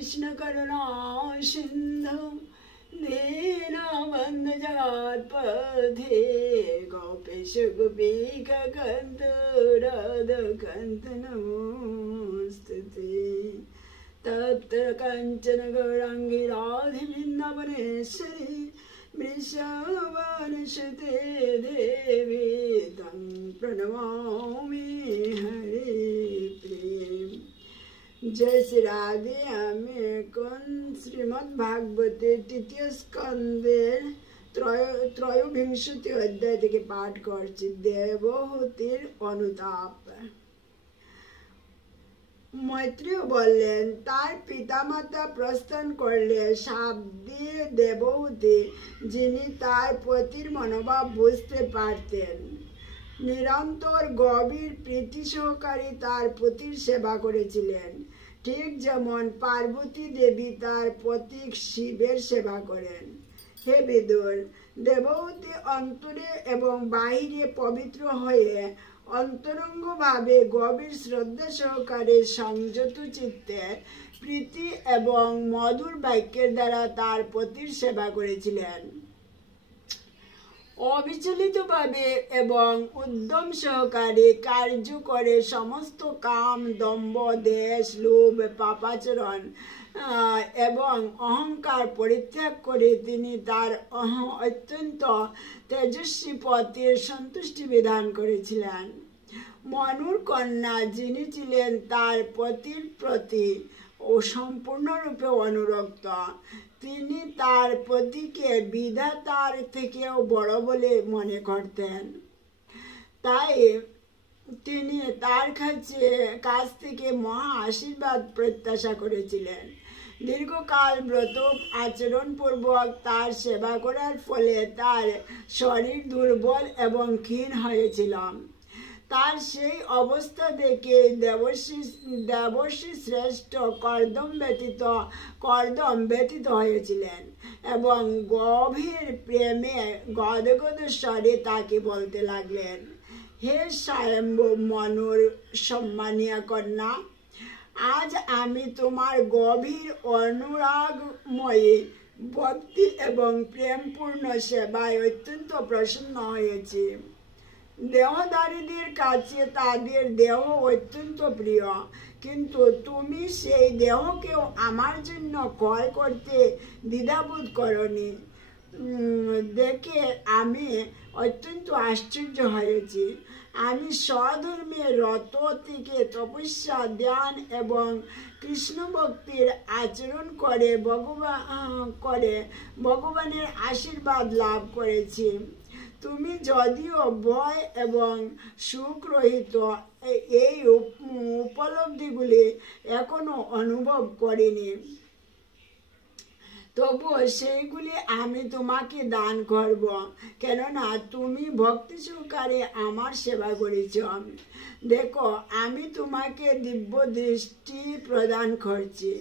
कृष्ण करुणा सिंधु दीनबंधु जगत्पथे गोपेश गोपिका कांत राधा कांत नमोस्तुते तप्त कांचन गौरांगी राधे वृंदावनेश्वरी वृषभानुसुते देवी तं प्रणमामि हरे प्रेम। जय श्री राधे। আমি এখন শ্রীমদ্ ভাগবতের তৃতীয় স্কন্ধের ত্রয়োবিংশতি অধ্যায় থেকে পাঠ করছি। দেবহূতির অনুতাপ। মৈত্রেয় বললেন, তার পিতামাতা প্রস্থান করলে শাপ দিয়ে দেবহূতি, যিনি তার পতির মনোভাব বুঝতে পারতেন, নিরন্তর গভীর প্রীতি সহকারে তার পতির সেবা করেছিলেন, ঠিক যেমন পার্বতী দেবী তার পতি শিবের সেবা করেন। হে বিদুর, দেবহূতি অন্তরে এবং বাহিরে পবিত্র হয়ে অন্তরঙ্গভাবে গভীর শ্রদ্ধা সহকারে সংযত চিত্তে প্রীতি এবং মধুর বাক্যের দ্বারা তার পতির সেবা করেছিলেন। অবিচলিতভাবে এবং উদ্যম সহকারে কার্য করে সমস্ত কাম, দম্ভ, দেশ, লোভ, পাপাচরণ এবং অহংকার পরিত্যাগ করে তিনি তার অত্যন্ত তেজস্বী পতির সন্তুষ্টি বিধান করেছিলেন। মনুর কন্যা, যিনি ছিলেন তার পতির প্রতি ও সম্পূর্ণরূপে অনুরক্ত, তিনি তার পতিকে বিধাতার থেকেও বড় বলে মনে করতেন। তাই তিনি তার কাছ থেকে মহা আশীর্বাদ প্রত্যাশা করেছিলেন। দীর্ঘকাল ব্রত আচরণ পূর্বক তার সেবা করার ফলে তার শরীর দুর্বল এবং ক্ষীণ হয়েছিল। তার সেই অবস্থা দেখে দেবর্ষি শ্রেষ্ঠ কর্দম ব্যতীত হয়েছিলেন এবং গভীর প্রেমে গদগদ স্বরে তাকে বলতে লাগলেন, হে স্বয়ম্ভু মনুর সম্মানীয় কন্যা, আজ আমি তোমার গভীর অনুরাগময়ী ভক্তি এবং প্রেমপূর্ণ সেবায় অত্যন্ত প্রসন্ন হয়েছি। দেহধারীদের কাছে তাদের দেহ অত্যন্ত প্রিয়, কিন্তু তুমি সেই দেহকেও আমার জন্য ক্রয় করতে দ্বিধাবোধ করনি দেখে আমি অত্যন্ত আশ্চর্য হয়েছি। আমি স্বধর্মে রত থেকে তপস্যা, ধ্যান এবং কৃষ্ণ ভক্তির আচরণ করে ভগবানের আশীর্বাদ লাভ করেছি। তুমি যদিও ভয় এবং সুখ রহিত এই উপলব্ধিগুলি এখনো অনুভব করিনি, তবুও সেইগুলি আমি তোমাকে দান করব, কেননা তুমি ভক্তি সহকারে আমার সেবা করেছ। দেখো, আমি তোমাকে দিব্য দৃষ্টি প্রদান করছি,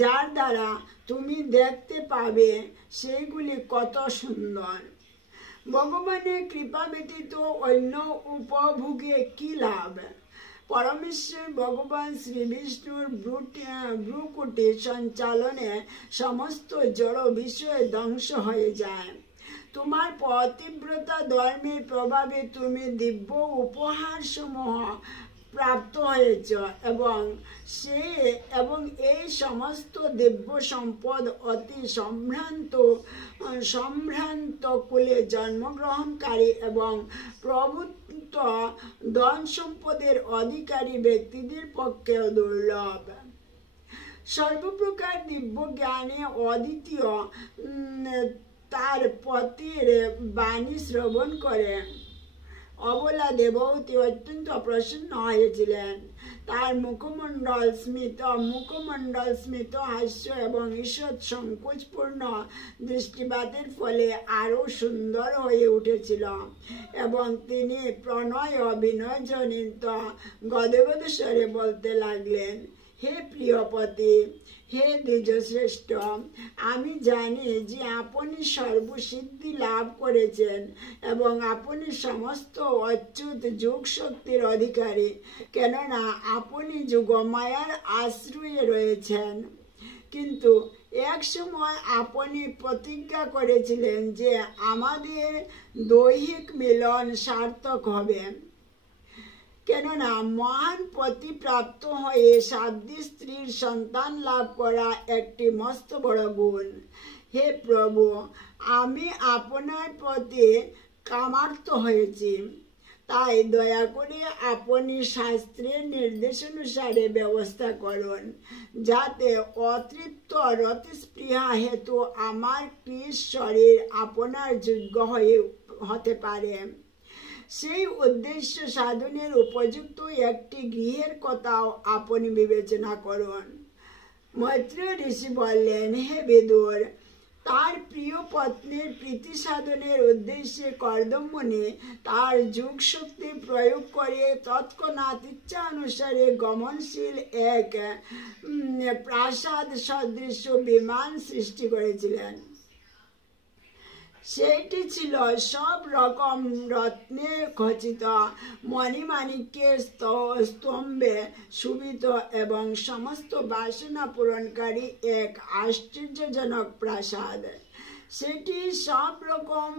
যার দ্বারা তুমি দেখতে পাবে সেইগুলি কত সুন্দর। ভগবানের কৃপা ব্যতীত অন্য উপভোগে কি লাভ? পরমেশ্বর ভগবান শ্রী বিষ্ণুর ভ্রুকুটি সঞ্চালনে সমস্ত জড় বিষয় ধ্বংস হয়ে যায়। তোমার পতিব্রতা ধর্মের প্রভাবে তুমি দিব্য উপহার সমূহ প্রাপ্ত হয়েছ এবং এই সমস্ত দিব্য সম্পদ অতি সম্ভ্রান্ত কুলে জন্মগ্রহণকারী এবং প্রভুত্ব ধন সম্পদের অধিকারী ব্যক্তিদের পক্ষেও দুর্লভ। সর্বপ্রকার দিব্য জ্ঞানে অদ্বিতীয় তার পতির বাণী শ্রবণ করে অবলা দেবহূতি অত্যন্ত প্রসন্ন হয়েছিলেন। তার মুখমণ্ডল স্মিত হাস্য এবং ঈষৎ সংকোচপূর্ণ দৃষ্টিপাতের ফলে আরো সুন্দর হয়ে উঠেছিল এবং তিনি প্রণয় বিনয় জনিত গদগদ স্বরে বলতে লাগলেন, হে প্রিয়পতি, হে দ্বিজশ্রেষ্ঠ, আমি জানি যে আপনি সর্বসিদ্ধি লাভ করেছেন এবং আপনি সমস্ত অচ্যুত যোগ শক্তির অধিকারী, কেননা আপনি যোগমায়ার আশ্রয়ে রয়েছেন। কিন্তু এক সময় আপনি প্রতিজ্ঞা করেছিলেন যে আমাদের দৈহিক মিলন সার্থক হবে, কেননা মহান পতিপ্রাপ্ত হয়ে সাধ্বী স্ত্রীর সন্তান লাভ করা একটি মস্ত বড় গুণ। হে প্রভু, আমি আপনার প্রতি কামার্ত হয়েছি, তাই দয়া করে আপনি শাস্ত্রের নির্দেশানুসারে ব্যবস্থা করুন, যাতে অতৃপ্ত রতিস্পৃহা হেতু আমার ক্লিষ্ট শরীর আপনার যোগ্য হতে পারে। সেই উদ্দেশ্য সাধনের উপযুক্ত একটি গৃহের কথাও আপনি বিবেচনা করুন। মৈত্রেয় ঋষি বললেন, হে বিদুর, তার প্রিয় পত্নীর প্রীতি সাধনের উদ্দেশ্যে কর্দমমুনি তার যোগ শক্তি প্রয়োগ করে তৎক্ষণাৎ ইচ্ছা অনুসারে গমনশীল এক প্রাসাদ সদৃশ বিমান সৃষ্টি করেছিলেন। সেটি ছিল সব রকম রত্নে খচিত, মণিমাণিক্যের স্তম্ভে শোভিত এবং সমস্ত বাসনা পূরণকারী এক আশ্চর্যজনক প্রাসাদ। সেটি সব রকম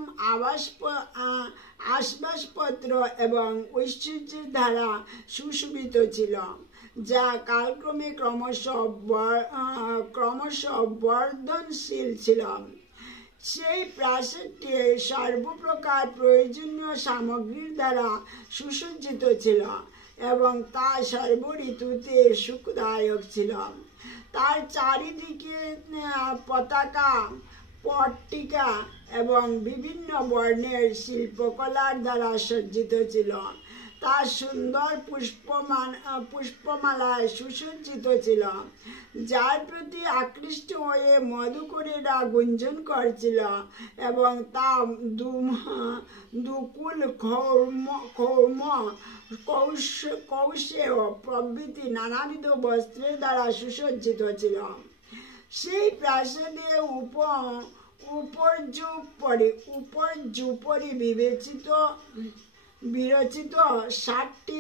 আসবাবপত্র এবং ঐশ্বর্যের দ্বারা সুশোভিত ছিল, যা কালক্রমে ক্রমশ বর্ধনশীল ছিল। সেই প্রাসাদটি সর্বপ্রকার প্রয়োজনীয় সামগ্রীর দ্বারা সুসজ্জিত ছিল এবং তা সর্ব ঋতুতে সুখদায়ক ছিল। তার চারিদিকে পতাকা, পট্টিকা এবং বিভিন্ন বর্ণের শিল্পকলার দ্বারা সজ্জিত ছিল। তা সুন্দর পুষ্পমালায় সুসজ্জিত ছিল, যার প্রতি আকৃষ্ট হয়ে মধুকরেরা গুঞ্জন করছিল এবং তা দুকুল, কৌম, কৌশেয় প্রভৃতি নানাবিধ বস্ত্রের দ্বারা সুসজ্জিত ছিল। সেই প্রাসাদে উপর্যুপরি বিরচিত 7টি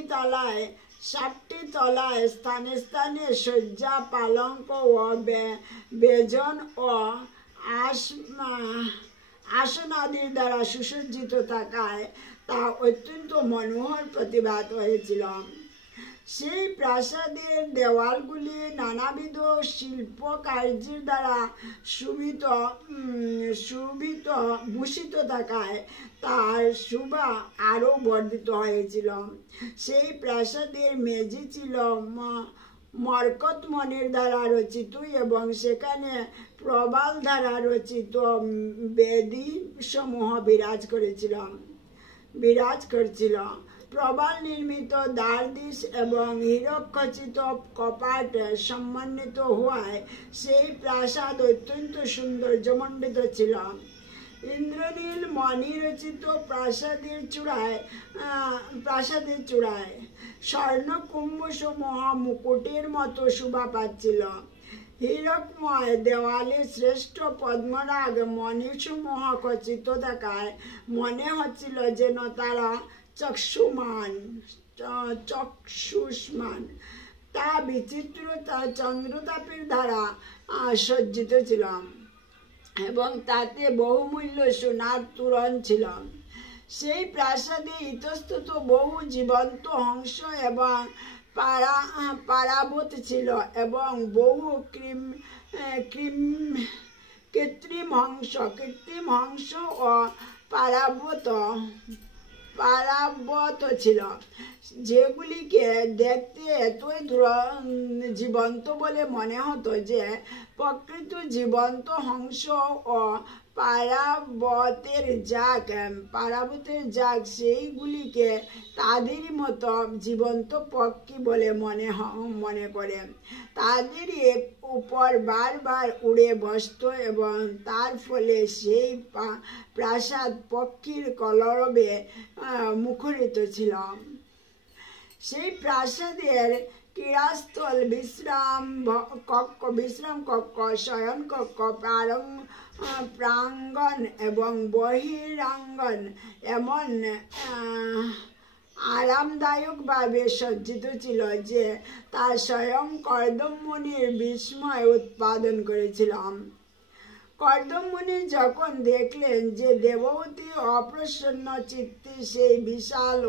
তলায় স্থানে স্থানে শয্যা, পালঙ্ক ও বেজন ও আসনাদির দ্বারা সুসজ্জিত থাকায় তা অত্যন্ত মনোহর প্রতিভাত হয়েছিল। সেই প্রাসাদের দেওয়ালগুলি নানাবিধ শিল্প কার্যের দ্বারা ভূষিত থাকায় তার শোভা আরো বর্ধিত হয়েছিল। সেই প্রাসাদের মেঝে ছিল মরকতমণির দ্বারা রচিত এবং সেখানে প্রবাল দ্বারা রচিত বেদী সমূহ বিরাজ করছিল। প্রবাল নির্মিত দ্বারদিশ এবং হীরকখচিত কপাট সমন্বিত হওয়ায় সেই প্রাসাদ অত্যন্ত সৌন্দর্যমণ্ডিত ছিল। ইন্দ্রনীল মণি রচিত প্রাসাদের চূড়ায় স্বর্ণকুম্ভ সমূহ মুকুটের মতো শোভা পাচ্ছিল। হীরকময় দেওয়ালে শ্রেষ্ঠ পদ্মরাগ মণিসমূহ খচিত থাকায় মনে হচ্ছিল যেন তারা চক্ষুষ্মান। তা বিচিত্র চন্দ্রতাপের দ্বারা সজ্জিত ছিল এবং তাতে বহুমূল্য সোনার তোরণ ছিল। সেই প্রাসাদে ইতস্তত বহু জীবন্ত হংস এবং পারাবত ছিল এবং বহু কৃত্রিম হংস ও পারাবত ছিল, যেগুলিকে দেখতে এতই জীবন্ত বলে মনে হতো যে প্রকৃত জীবন্ত হংস ও পারাবতের জাগ সেইগুলিকে তাদেরই মতো জীবন্ত পক্ষী বলে মনে করে তাদের উপর বারবার উড়ে বসত এবং তার ফলে সেই প্রাসাদ পক্ষীর কলরবে মুখরিত ছিল। সেই প্রাসাদের ক্রীড়াস্থল, বিশ্রাম কক্ষ, শয়ন কক্ষ, প্রাঙ্গণ এবং বহিরাঙ্গন এমন আরামদায়কভাবে সজ্জিত ছিল যে তা স্বয়ং কর্দম মুনির বিস্ময় উৎপাদন করেছিল। কর্দম মুনি যখন দেখলেন যে দেববতী অপ্রসন্ন চিত্তে সেই বিশাল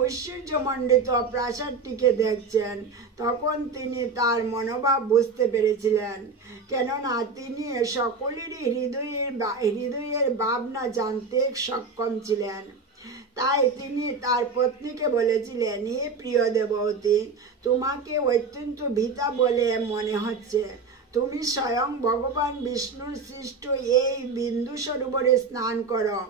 ঐশ্বর্যমণ্ডিত প্রাসাদটিকে দেখছেন, তখন তিনি তার মনোভাব বুঝতে পেরেছিলেন, কেননা তিনি সকলেরই হৃদয়ের ভাবনা জানতে সক্ষম ছিলেন। তাই তিনি তার পত্নীকে বলেছিলেন, হে প্রিয় দেববতী, তোমাকে অত্যন্ত ভীতা বলে মনে হচ্ছে। তুমি স্বয়ং ভগবান বিষ্ণুর সৃষ্ট এই বিন্দু সরোবরে স্নান করো,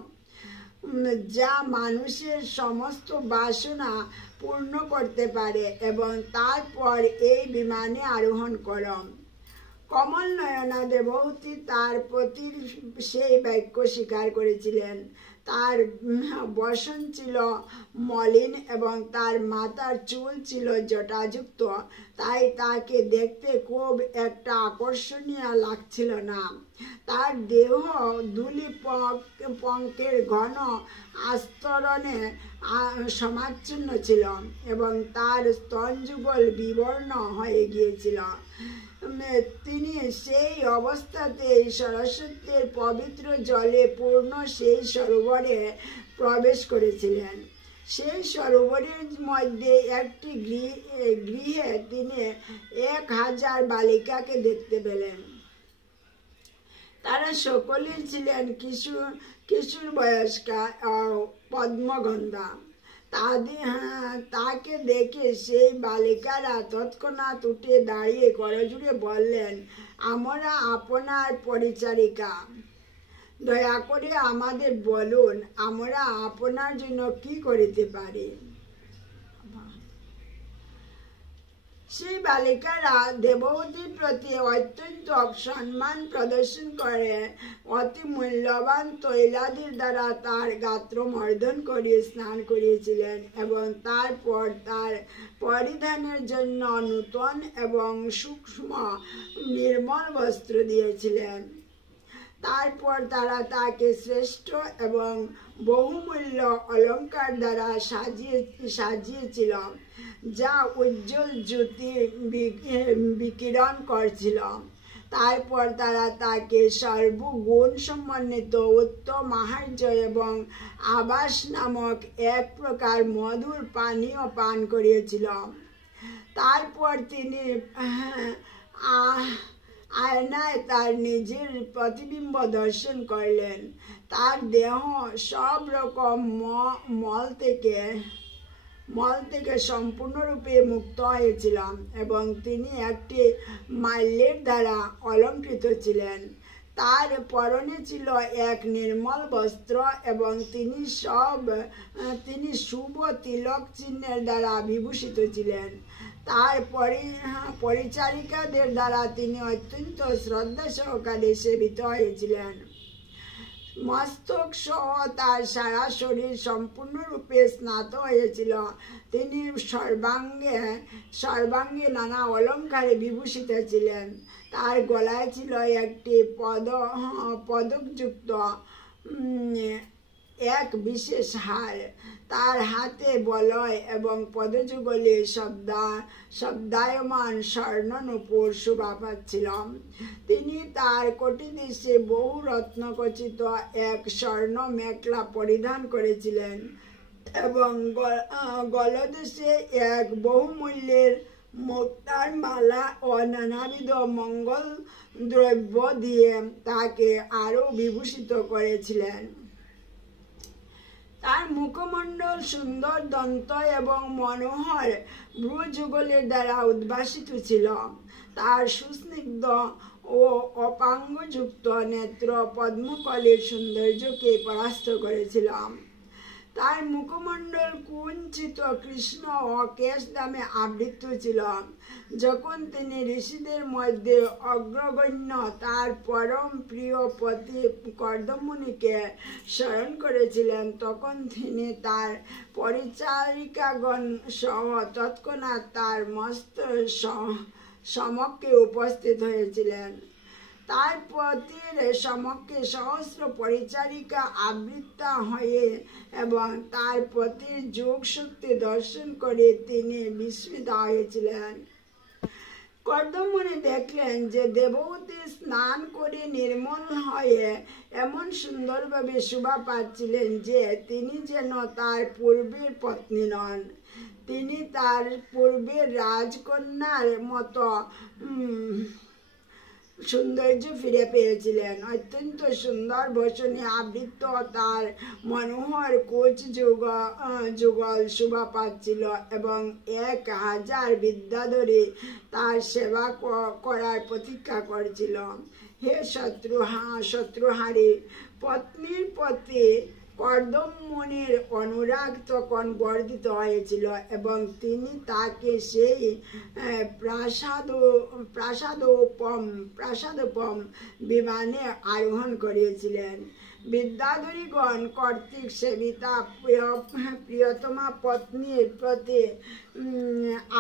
যা মানুষের সমস্ত বাসনা পূর্ণ করতে পারে, এবং তারপর এই বিমানে আরোহণ করো। কমল নয়না দেববতী তার পতির সেই বাক্য স্বীকার করেছিলেন। তার বসন ছিল মলিন এবং তার মাথার চুল ছিল জটাযুক্ত, তাই তাকে দেখতে খুব একটা আকর্ষণীয় লাগছিল না। তার দেহ ধূলি পঙ্কের ঘন আস্তরণে সমাচ্ছন্ন ছিল এবং তার স্তনযুগল বিবর্ণ হয়ে গিয়েছিল। তিনি সেই অবস্থাতে সরস্বতীর পবিত্র জলে পূর্ণ সেই সরোবরে প্রবেশ করেছিলেন। সেই সরোবরের মধ্যে একটি গৃহে তিনি 1000 বালিকাকে দেখতে পেলেন। তারা সকলেই ছিলেন কিশোর বয়স্কা পদ্মগন্ধা। তাকে দেখে সেই বালিকারা তৎক্ষণাৎ উঠে দাঁড়িয়ে করজোড়ে বললেন, আমরা আপনার পরিচারিকা, দয়া করে আমাদের বলুন আমরা আপনার জন্য কি করিতে পারি। সেই বালিকারা দেববতীর প্রতি অত্যন্ত সম্মান প্রদর্শন করে অতি মূল্যবান তৈলাদির দ্বারা তার গাত্র মর্দন করিয়ে স্নান করিয়েছিলেন এবং তারপর তার পরিধানের জন্য নূতন এবং সূক্ষ্ম নির্মল বস্ত্র দিয়েছিলেন। তারপর তারা তাকে শ্রেষ্ঠ এবং বহুমূল্য অলঙ্কার দ্বারা সাজিয়েছিল, যা উজ্জ্বল জ্যোতি বিকিরণ করছিল। তারপর তারা তাকে সর্বগুণ সমন্বিত উত্তম আহার্য এবং আবাস নামক এক প্রকার মধুর পানীয় পান করিয়েছিল। তারপর তিনি আয়নায় তার নিজের প্রতিবিম্ব দর্শন করলেন। তার দেহ সব রকম মল থেকে সম্পূর্ণরূপে মুক্ত হয়েছিল এবং তিনি একটি মাল্যের দ্বারা অলঙ্কৃত ছিলেন। তার পরনে ছিল এক নির্মল বস্ত্র এবং তিনি শুভ তিলক চিহ্নের দ্বারা বিভূষিত ছিলেন। তার পরিচারিকাদের দ্বারা তিনি অত্যন্ত শ্রদ্ধা সহকারে সেবিত হয়েছিলেন। মস্তক সহ তার সারা শরীর সম্পূর্ণরূপে স্নাত হয়েছিল। তিনি সর্বাঙ্গে নানা অলঙ্কারে বিভূষিত ছিলেন। তার গলায় ছিল একটি পদকযুক্ত এক বিশেষ হার। তার হাতে বলয় এবং পদযুগলে শব্দায়মান স্বর্ণ নূপুর শোভা পাচ্ছিল। তিনি তার কটিদেশে বহু রত্নখচিত এক স্বর্ণ মেখলা পরিধান করেছিলেন এবং গলদেশে এক বহুমূল্যের মুক্তার মালা ও নানাবিধ মঙ্গল দ্রব্য দিয়ে তাকে আরো বিভূষিত করেছিলেন। তার মুখমণ্ডল সুন্দর দন্ত এবং মনোহর ভ্রুযুগলের দ্বারা উদ্ভাসিত ছিল। তার সুস্নিগ্ধ ও অপাঙ্গযুক্ত নেত্র পদ্মকলের সৌন্দর্যকে পরাস্ত করেছিল। তার মুখমণ্ডল কুঞ্চিত কৃষ্ণ ও কেশ দামে আবৃত ছিল। যখন তিনি ঋষিদের মধ্যে অগ্রগণ্য তার পরম প্রিয় পতি কর্দম মুনিকে স্মরণ করেছিলেন, তখন তিনি তার পরিচারিকাগণ সহ তৎক্ষণাৎ তার মস্ত সমক্ষে উপস্থিত হয়েছিলেন। তার পতির সমক্ষে সহস্র পরিচারিকা আবৃত্তা হয়ে এবং তার পতির যোগ শক্তি দর্শন করে তিনি বিস্মিত হয়েছিলেন। কর্দমমুনি দেখলেন যে দেববতী স্নান করে নির্মল হয়ে এমন সুন্দরভাবে শোভা পাচ্ছিলেন যে তিনি যেন তার পূর্বের পত্নী নন, তিনি তার পূর্বের রাজকন্যার মতো সৌন্দর্য ফিরে পেয়েছিলেন। অত্যন্ত সুন্দর বসনে আবৃত তার মনোহর কোচ যুগল শোভা পাচ্ছিল এবং 1000 বিদ্যাধরী তার সেবা করার প্রতীক্ষা করছিল। হে শত্রুহারি, পত্নীর প্রতি কর্দমমুনির অনুরাগ তখন বর্ধিত হয়েছিল এবং তিনি তাকে সেই প্রাসাদোপম বিমানে আরোহণ করিয়েছিলেন। বিদ্যাধরীগণ কর্তৃক সেবিতা প্রিয়তমা পত্নীর প্রতি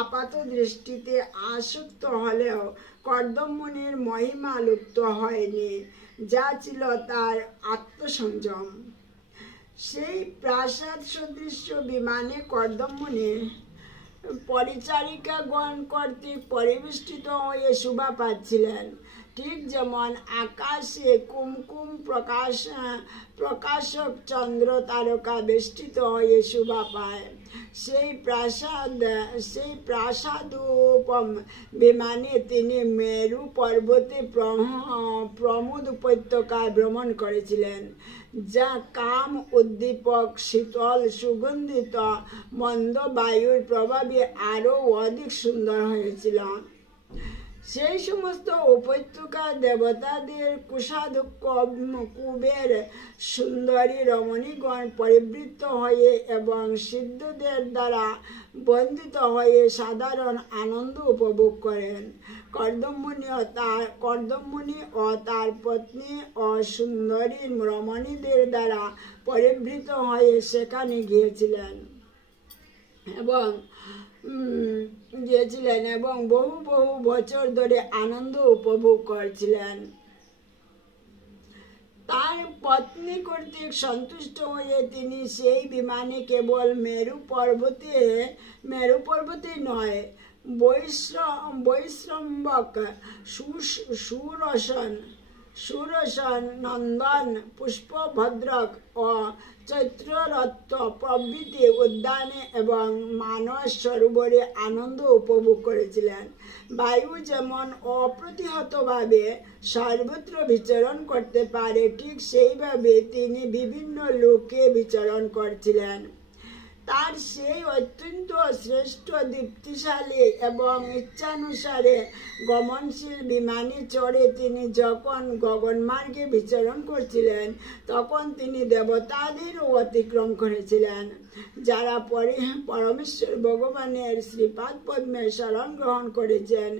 আপাত দৃষ্টিতে আসক্ত হলেও কর্দমমুনির মহিমা লুপ্ত হয়নি, যা ছিল তার আত্মসংযম। সেই প্রাসাদ সদৃশ্য বিমানে কর্দমমুনি পরিচারিকাগণ কর্তৃক পরিবেষ্টিত হয়ে শোভা পাচ্ছিলেন, ঠিক যেমন আকাশে কুমকুম প্রকাশক চন্দ্র তারকা বেষ্টিত হয়ে শোভা পায়। সেই প্রাসাদোপম বিমানে তিনি মেরু পর্বতে প্রমোদ উপত্যকায় ভ্রমণ করেছিলেন, যা কাম উদ্দীপক শীতল সুগন্ধিত মন্দ বায়ুর প্রভাবে আরো অধিক সুন্দর হয়েছিল। সেই সমস্ত উপত্যকা দেবতাদের কুশাধ্যক্ষ কুবের সুন্দরী রমণীগণ পরিবৃত্ত হয়ে এবং সিদ্ধদের দ্বারা বন্দিত হয়ে সাধারণ আনন্দ উপভোগ করেন। কর্দমমুনি ও তার পত্নী ও সুন্দরী রমণীদের দ্বারা পরিবৃত হয়ে সেখানে গিয়েছিলেন এবং বহু বছর ধরে আনন্দ উপভোগ করছিলেন। তার পত্নী কর্তৃক সন্তুষ্ট হয়ে তিনি সেই বিমানে কেবল মেরু পর্বতে নয়, বৈশ্রম্বক, সুরসন, নন্দন, পুষ্পভদ্রক ও চৈত্ররত্ন প্রভৃতি উদ্যানে এবং মানস সরোবরে আনন্দ উপভোগ করেছিলেন। বায়ু যেমন অপ্রতিহতভাবে সর্বত্র বিচরণ করতে পারে, ঠিক সেইভাবে তিনি বিভিন্ন লোকে বিচরণ করছিলেন। তার সেই অত্যন্ত শ্রেষ্ঠ দীপ্তিশালী এবং ইচ্ছানুসারে গমনশীল বিমানে চড়ে তিনি যখন গগনমার্গে বিচরণ করছিলেন, তখন তিনি দেবতাদেরও অতিক্রম করেছিলেন, যারা পরমেশ্বর ভগবানের শ্রীপাদ পদ্মের শরণ গ্রহণ করেছেন।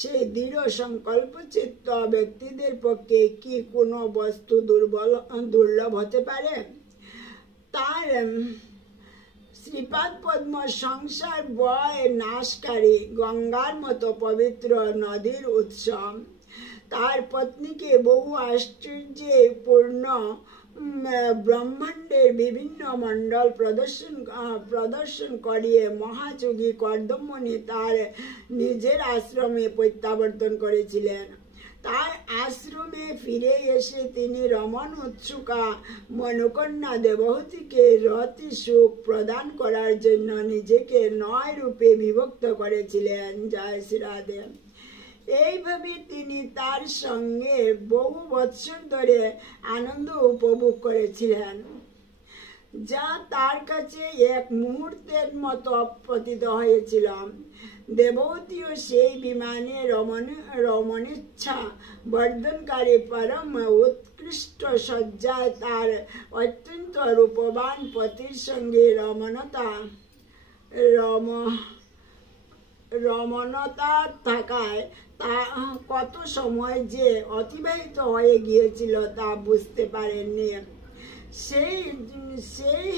সেই দৃঢ় সংকল্পচিত্ত ব্যক্তিদের পক্ষে কি কোনো বস্তু দুর্লভ হতে পারে? তার শ্রীপাদ পদ্ম সংসার বয় নাশকারী গঙ্গার মতো পবিত্র নদীর উৎস। তার পত্নীকে বহু আশ্চর্যে পূর্ণ ব্রহ্মাণ্ডের বিভিন্ন মণ্ডল প্রদর্শন করিয়ে মহাযোগী কর্দমমুনি তার নিজের আশ্রমে প্রত্যাবর্তন করেছিলেন। তার আশ্রমে ফিরে এসে তিনি রমণ উৎসুকা মনোকন্যা দেবহূতিকে রতি সুখ প্রদান করার জন্য নিজেকে 9 রূপে বিভক্ত করেছিলেন। জয় শ্রী রাধে। এইভাবে তিনি তার সঙ্গে বহু বৎসর ধরে আনন্দ উপভোগ করেছিলেন, যা তার কাছে এক মুহূর্তের মতো প্রতীত হয়েছিল। দেবতীও সেই বিমানে রমণীচ্ছা বর্ধনকারী পরম উৎকৃষ্ট সজ্জায় তার অত্যন্ত রূপবান পতির সঙ্গে রমণতা থাকায় তা কত সময় যে অতিবাহিত হয়ে গিয়েছিল তা বুঝতে পারেননি। সেই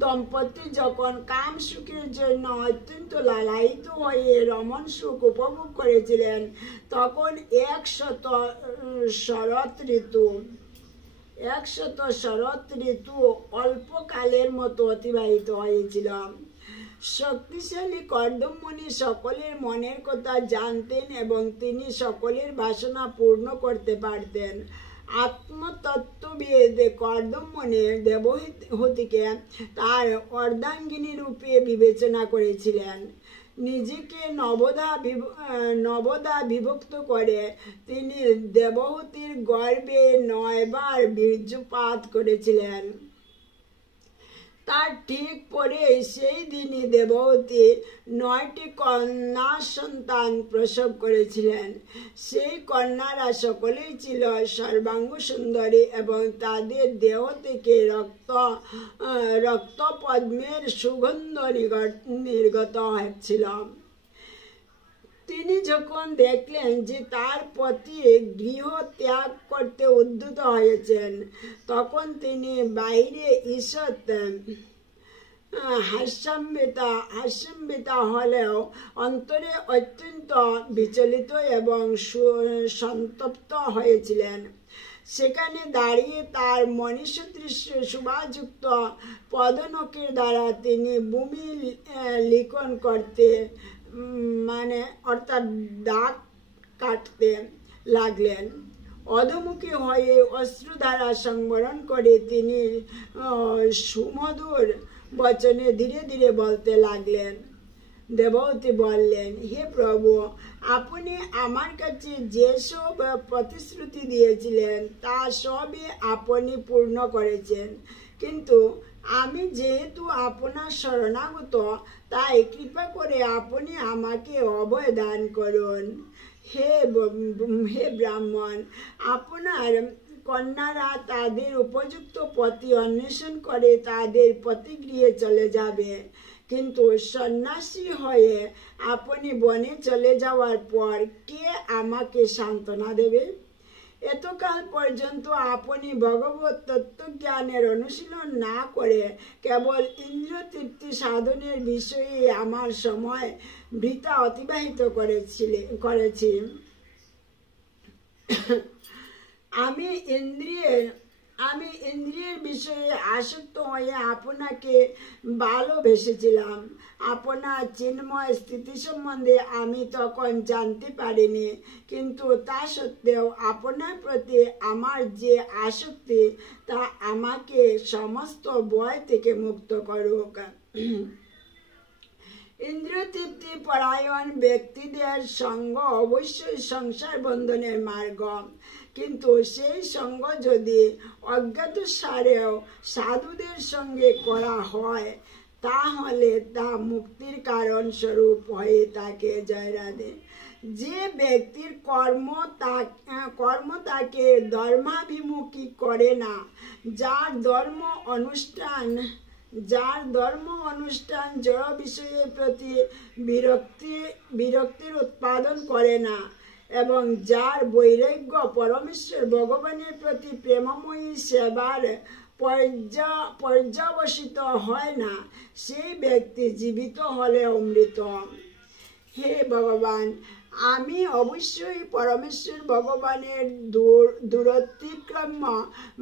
দম্পতি যখন কাম সুখের জন্য অত্যন্ত লালায়িত হয়ে রমণ সুখ উপভোগ করেছিলেন, তখন 100 শরৎ ঋতু অল্পকালের মতো অতিবাহিত হয়েছিল। শক্তিশালী কর্দমমুনি সকলের মনের কথা জানতেন এবং তিনি সকলের বাসনা পূর্ণ করতে পারতেন। আত্মতত্ত্ববিদ কর্দমমুনি দেবহূতিকে তার অর্ধাঙ্গিনী রূপে বিবেচনা করেছিলেন। নিজেকে নবদা বিভক্ত করে তিনি দেবহূতির গর্ভে 9 বার বীর্যপাত করেছিলেন। তার ঠিক পরে সেই দিনই দেবহূতি 9টি কন্যা সন্তান প্রসব করেছিলেন। সেই কন্যারা সকলেই ছিল সর্বাঙ্গ সুন্দরী এবং তাদের দেহ থেকে রক্তপদ্মের সুগন্ধ নির্গত হচ্ছিল। তিনি যখন দেখলেন যে তার পতি গৃহ ত্যাগ করতে উদ্যত হয়েছেন, তখন তিনি বাইরে ঈষৎ হাস্যান্বিতা হলেও অন্তরে অত্যন্ত বিচলিত এবং সন্তপ্ত হয়েছিলেন। সেখানে দাঁড়িয়ে তার মণিসদৃশ্য শোভাযুক্ত পদনখের দ্বারা তিনি ভূমি লিখন করতে অর্থাৎ দাগ কাটতে লাগলেন। অধোমুখী হয়ে অশ্রুধারা সংবরণ করে তিনি সুমধুর বচনে ধীরে ধীরে বলতে লাগলেন। দেবহূতি বললেন, হে প্রভু, আপনি আমার কাছে যেসব প্রতিশ্রুতি দিয়েছিলেন তা সবই আপনি পূর্ণ করেছেন, কিন্তু আমি যেহেতু আপনার শরণাগত, তাই কৃপা করে আপনি আমাকে অভয় দান করুন। হে ব্রাহ্মণ, আপনার কন্যারা তাদের উপযুক্ত পতি অন্বেষণ করে তাদের পতিগৃহে চলে যাবে, কিন্তু সন্ন্যাসী হয়ে আপনি বনে চলে যাওয়ার পর কে আমাকে সান্ত্বনা দেবে? এতকাল পর্যন্ত আপনি ভগবত তত্ত্বজ্ঞানের অনুশীলন না করে কেবল ইন্দ্রিয় তৃপ্তি সাধনের বিষয়ে আমার সময় বৃথা অতিবাহিত করেছি। আমি ইন্দ্রিয়ের বিষয়ে আসক্ত হয়ে আপনাকে ভালোবেসেছিলাম। আপনার চিন্ময় স্থিতি সম্বন্ধে আমি তখন জানতে পারিনি, কিন্তু তা সত্ত্বেও আপনার প্রতি আমার যে আসক্তি তা আমাকে সমস্ত ভয় থেকে মুক্ত করুক। ইন্দ্রিয় তৃপ্তি পরায়ণ ব্যক্তিদের সঙ্গ অবশ্যই সংসার বন্ধনের মার্গ, কিন্তু সেই সঙ্গ যদি অজ্ঞাতসারেও সাধুদের সঙ্গে করা হয় তাহলে তা মুক্তির কারণ স্বরূপ হয়ে থাকে। জয় রাধে। যে ব্যক্তির কর্ম তাকে ধর্মাভিমুখী করে না, যার ধর্ম অনুষ্ঠান জড় বিষয়ের প্রতি বিরক্তির উৎপাদন করে না এবং যার বৈরাগ্য পরমেশ্বর ভগবানের প্রতি প্রেমময়ী সেবার পর্যবসিত হয় না, সেই ব্যক্তি জীবিত হলেও মৃত। হে ভগবান, আমি অবশ্যই পরমেশ্বর ভগবানের দূরতিক্রম্য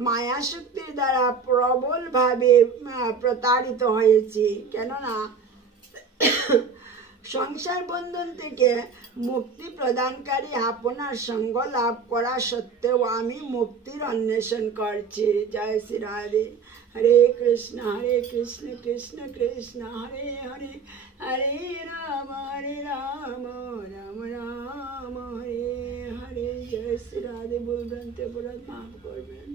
মায়াশক্তির দ্বারা প্রবলভাবে প্রতারিত হয়েছি, কেননা সংসার বন্ধন থেকে মুক্তি প্রদানকারী আপনার সঙ্গ লাভ করা সত্ত্বেও আমি মুক্তির অন্বেষণ করছি। জয় শ্রী রাধে। হরে কৃষ্ণ কৃষ্ণ কৃষ্ণ হরে হরে, হরে রাম রাম রাম হরে হরে। জয় শ্রী রাধে। ভুল ভ্রান্তি অপরাধ মাফ করবেন।